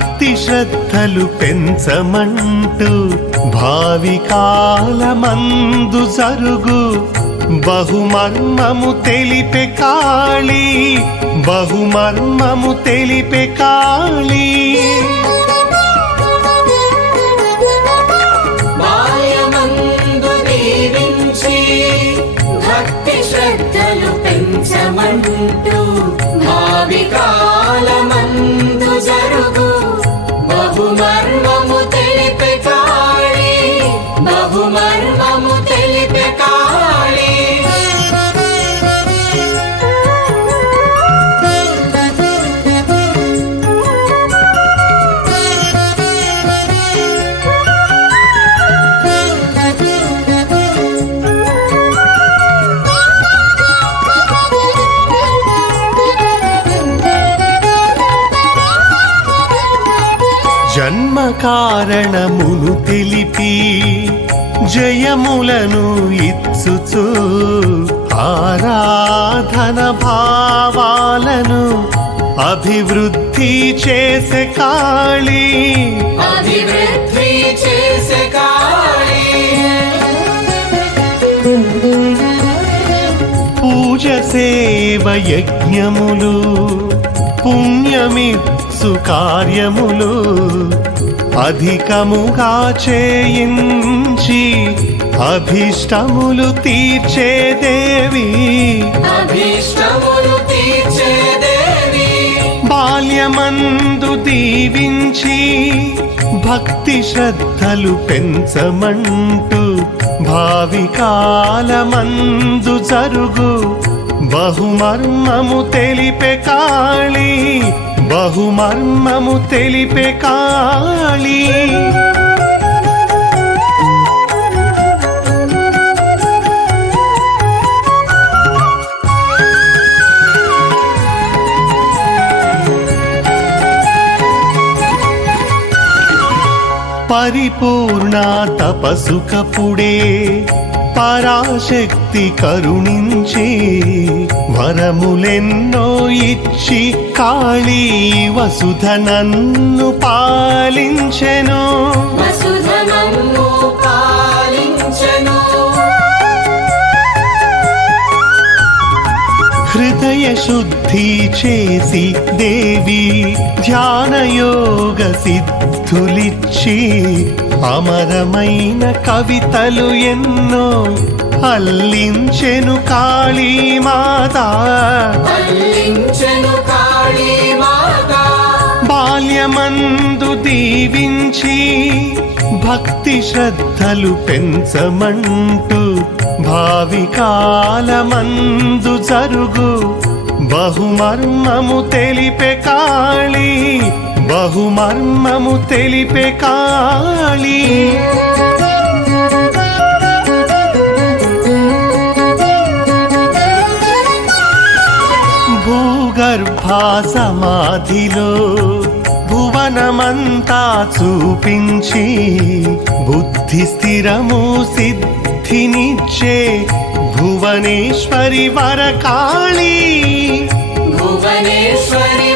భక్తి శ్రద్ధలు పెంచమంటూ భావి కాలమందు జరుగు. బహుమర్మము తెలిపే కాళీ బహుమర్మము తెలిపే కాళీ. బాల్యమందు భక్తి శ్రద్ధలు పెంచమంటూ భావి కారణమును తెలిపి జయములను ఇచ్చుచు ఆరాధన భావాలను అభివృద్ధి చేసే కాళీ. అభివృద్ధి చేసే కాళీ. పూజ సేవ యజ్ఞములు పుణ్యమిత్సు కార్యములు అధికముగా చేయించి అభిష్టములు తీర్చే దేవి. అభీష్టములు తీర్చే దేవి. బాల్యమందు దీవించి భక్తి శ్రద్ధలు పెంచమంటూ భావి కాలమందు జరుగు. బహుమర్మము తెలిపే కాళీ బహుమర్మము తెలిపే కాళీ. పరిపూర్ణ తపసు కపుడే పరాశక్తి కరుణించి వరములెన్నో ఇచ్చి కాళీ వసుధ నన్ను పాలించెను. హృదయ శుద్ధి చేసి దేవి ధ్యానయోగ సిద్ధులిచ్చి అమరమైన కవితలు ఎన్నో అల్లించెను కాళీమాత అల్లించెను కాళీ మాత. బాల్యమందు దీవించి భక్తి శ్రద్ధలు పెంచమంటూ భావి కాలమందు జరుగు బహుమర్మము తెలిపే కాళీ బహుమర్మము తెలిపే కాళీ. భూగర్భా సమాధిలో భువనమంతా చూపించి బుద్ధి స్థిరము సిద్ధినిచ్చే భువనేశ్వరి వరకాళీ. భువనేశ్వరి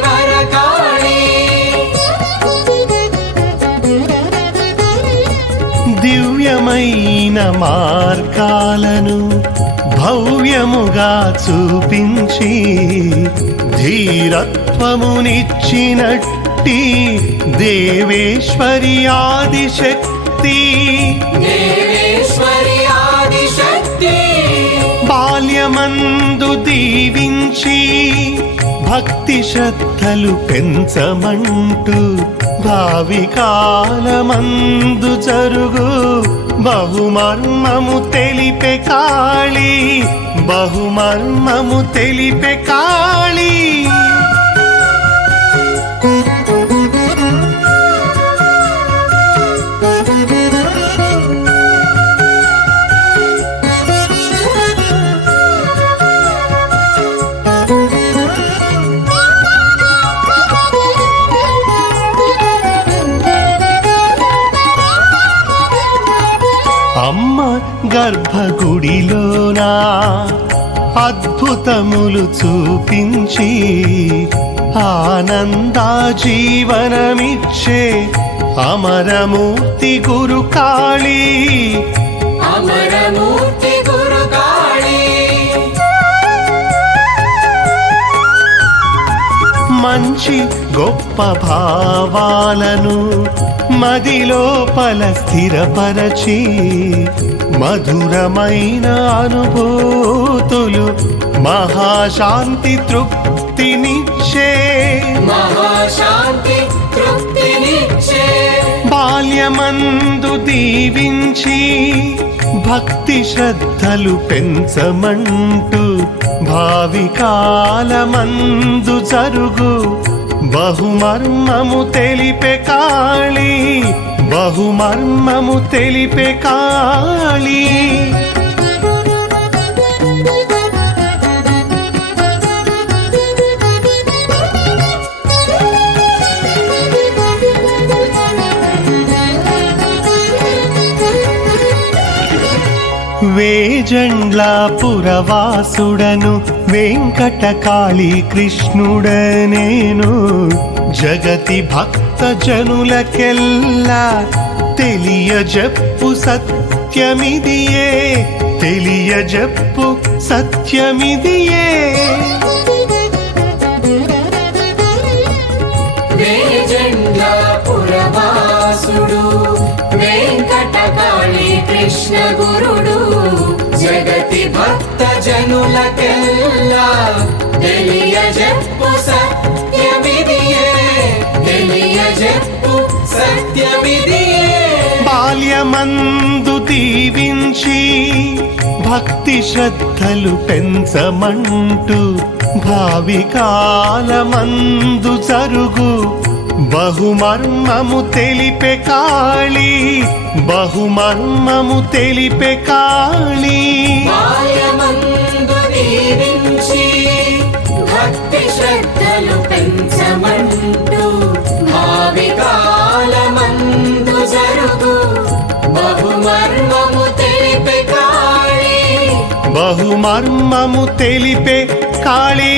మార్గాలను భవ్యముగా చూపించి ధీరత్వమునిచ్చినట్టి దేవేశ్వరి ఆదిశక్తి. బాల్యమందు దీవించి భక్తి శ్రద్ధలు పెంచమంటూ భావి కాలమందు జరుగు బహుమర్మము తెలిపే కాళీ బహుమర్మము తెలిపే కాళీ. గర్భగుడిలోనా అద్భుతములు చూపించి ఆనంద జీవనమిచ్చే అమరమూర్తి గురు కాళీ అమరమూర్తి మంచి గొప్ప భావాలను మదిలోపల స్థిరపరచి మధురమైన అనుభూతులు మహాశాంతి తృప్తినిచ్చే. మహాశాంతి తృప్తినిచ్చే. బాల్యమందు దీవించి భక్తి శ్రద్ధలు పెంచమంటూ భావి కాలమందు జరుగు. బహుమర్మము తెలిపే కాళీ బహుమర్మము తెలిపే కాళీ. వేజండ్ల పురవాసుడను వెంకటకాళీ కృష్ణుడనేను జగతి భక్త జనులకెల్లా తెలియజెప్పు సత్యమిదియే తెలియజెప్పు సత్యమిదియే. పురవాసుడు వెంకటకాళి కృష్ణ గురుడు జనులకెల్లా తెలియజెప్పు సత్యమిదియే తెలియజెప్పు సత్యమిదియే. బాల్యమందు దీవించి భక్తి శ్రద్ధలు పెంచమంటూ భావి కాలమందు జరుగు బహుమర్మము తెలిపే కాళీ బహుమర్మము తెలిపే కాళీ. బహుమర్మము తెలిపే కాళీ.